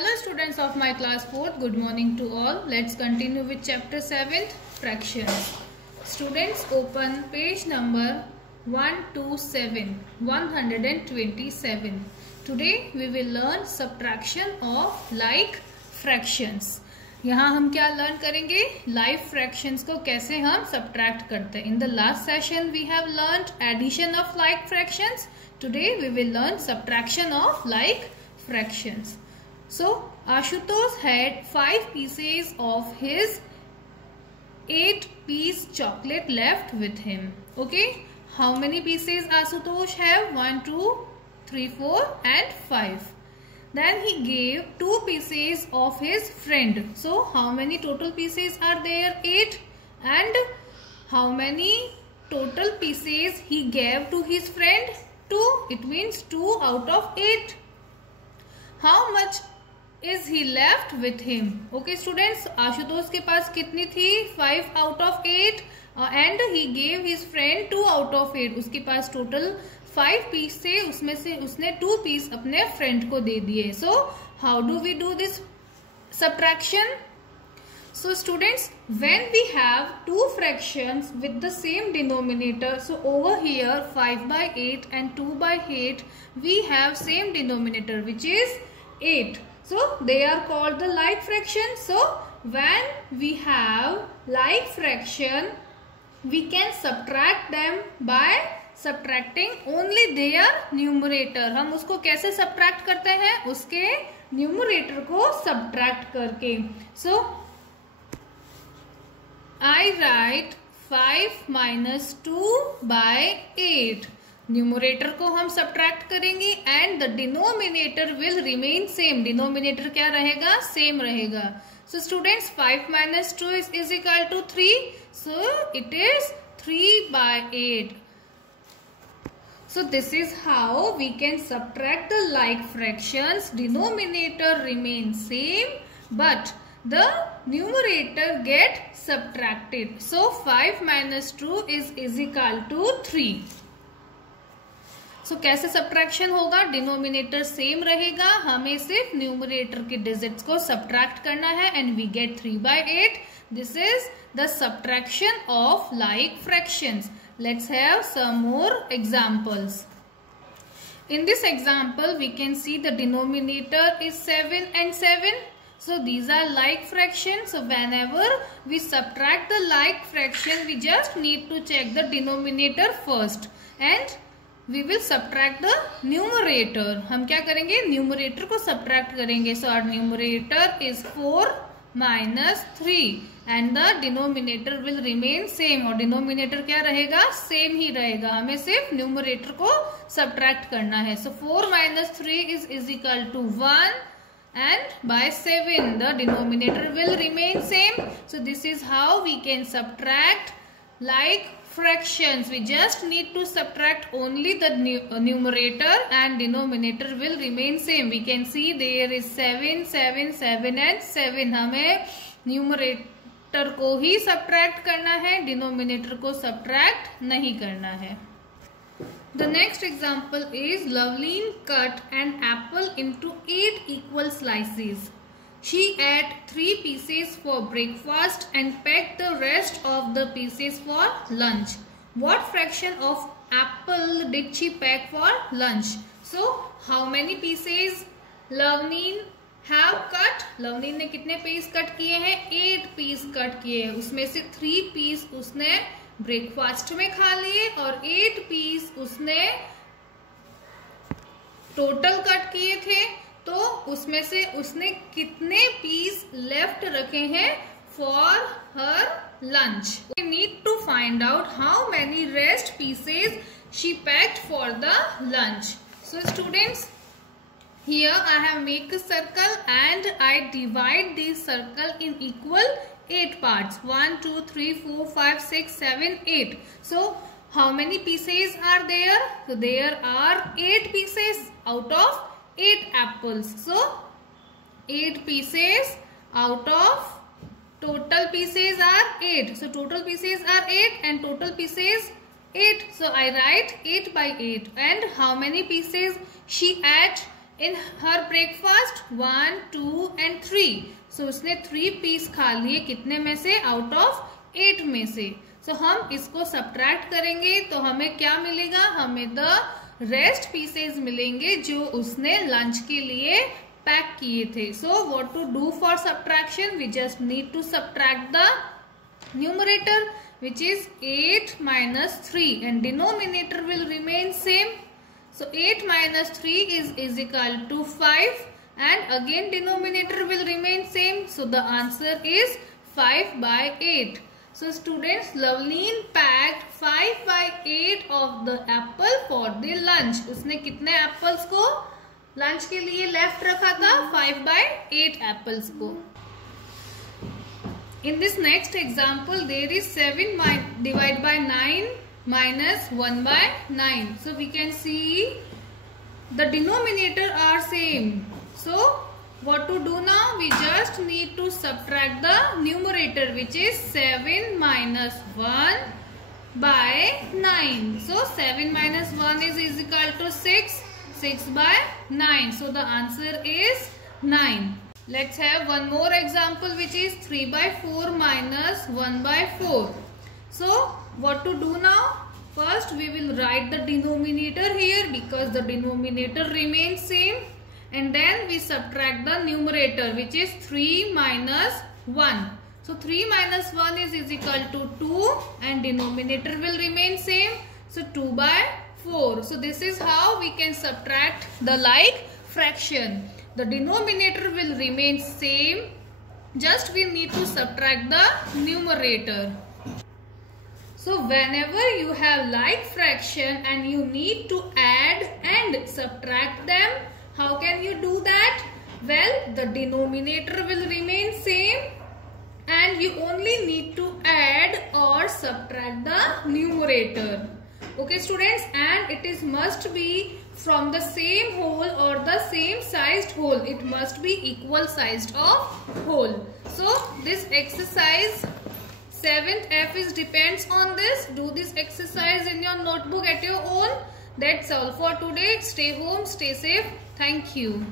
Hello students of my class 4th, good morning to all. Let's continue with chapter 7th, fractions. Students, open page number 127. Today we will learn subtraction of like fractions. यहाँ हम क्या learn करेंगे? Like fractions को कैसे हम subtract करते हैं. In the last session we have learned addition of like fractions. Today we will learn subtraction of like fractions. So Ashutosh had 5 pieces of his 8-piece chocolate left with him. Okay, how many pieces Ashutosh have? 1, 2, 3, 4 and 5. Then he gave 2 pieces of his friend. So how many total pieces are there? 8. And how many total pieces he gave to his friend? 2. It means 2 out of 8. How much is he left with him? Okay students, Ashutosh के पास कितनी थी? 5 out of 8 and he gave his friend 2 out of 8. उसके पास total 5 piece थे, उसमें से उसने 2 piece अपने friend को दे दिए. So how do we do this subtraction? So students, when we have 2 fractions with the same denominator, so over here 5 by 8 and 2 by 8, we have same denominator which is 8. So they are called the like fraction. So when we have like fraction, we can subtract them by subtracting only their numerator. हम उसको कैसे subtract करते हैं? उसके numerator को subtract करके. So I write 5 minus 2 by 8. Numerator को हम सब्ट्रैक्ट करेंगे and the denominator will remain same. Denominator क्या रहेगा? सेम रहेगा. So students 5 minus 2 is equal to 3. So it is 3 by 8. So this is how we can subtract the like fractions. Denominator remains same but the numerator get subtracted. So 5 minus 2 is equal to 3. So कैसे subtraction होगा? Denominator same रहेगा, हमें सिर्फ numerator के digits को subtract करना है and we get 3 by 8. This is the subtraction of like fractions. Let's have some more examples. In this example we can see the denominator is 7 and 7. So these are like fractions. So whenever we subtract the like fraction, we just need to check the denominator first and we will subtract the numerator. हम क्या करेंगे? Numerator को subtract करेंगे. So our numerator is 4 minus 3 and the denominator will remain same. और denominator क्या रहेगा? Same ही रहेगा. हमें सिर्फ numerator को subtract करना है. So 4 minus 3 is equal to 1 and by 7 the denominator will remain same. So this is how we can subtract like fractions. We just need to subtract only the numerator and denominator will remain same. We can see there is 7, 7, 7 and 7. हमें numerator को ही subtract करना है, denominator को subtract नहीं करना है. The next example is Loveleen cut an apple into 8 equal slices. She ate 3 pieces for breakfast and packed the rest of the pieces for lunch. What fraction of apple did she pack for lunch? So, how many pieces Loveleen have cut? Loveleen ने कितने piece cut किए हैं? 8 piece cut किए हैं. उसमें से 3 piece उसने breakfast में खा लिए और 8 पीस उसने टोटल कट किए थे. तो उसमें से उसने कितने पीस लेफ्ट रखे हैं for her lunch? We need to find out how many rest pieces she packed for the lunch. So students, here I have make a circle and I divide this circle in equal 8 parts. 1, 2, 3, 4, 5, 6, 7, 8. So how many pieces are there? So there are 8 pieces out of 8 apples. So 8 pieces out of total pieces are 8. So total pieces are 8 and total pieces 8. So I write 8 by 8. And how many pieces she ate in her breakfast 1, 2 and 3. सो उसने 3 piece खा लिए कितने में से? Out of 8 में से. सो हम इसको सब्ट्रैक्ट करेंगे तो हमें क्या मिलेगा? हमें द रेस्ट पीसेस मिलेंगे जो उसने लंच के लिए पैक किए थे. So what to do for subtraction? We just need to subtract the numerator which is 8 minus 3 and denominator will remain same. So 8 minus 3 is equal to 5 and again denominator will remain same. So the answer is 5 by 8. So students, Loveleen packed 5 by 8 of the apple for the lunch. उसने कितने apples को lunch के लिए left रखा था? 5 by 8 apples को. In this next example, there is 7 divided by 9 minus 1 by 9. So we can see the denominator are same. So what to do now? We just need to subtract the numerator, which is 7 minus 1 by 9. So 7 minus 1 is equal to 6. 6 by 9. So the answer is 9. Let's have one more example, which is 3 by 4 minus 1 by 4. So what to do now? First we will write the denominator here because the denominator remains same, and then we subtract the numerator, which is 3 minus 1. So 3 minus 1 is equal to 2 and denominator will remain same. So 2 by 4. So this is how we can subtract the like fraction. The denominator will remain same, just we need to subtract the numerator. So whenever you have like fraction and you need to add and subtract them, how can you do that? Well, the denominator will remain same and you only need to add or subtract the numerator. Okay students, and it is must be from the same whole or the same sized whole. It must be equal sized of whole. So this exercise 7th F is depends on this. Do this exercise in your notebook at your own. That's all for today. Stay home, stay safe. Thank you.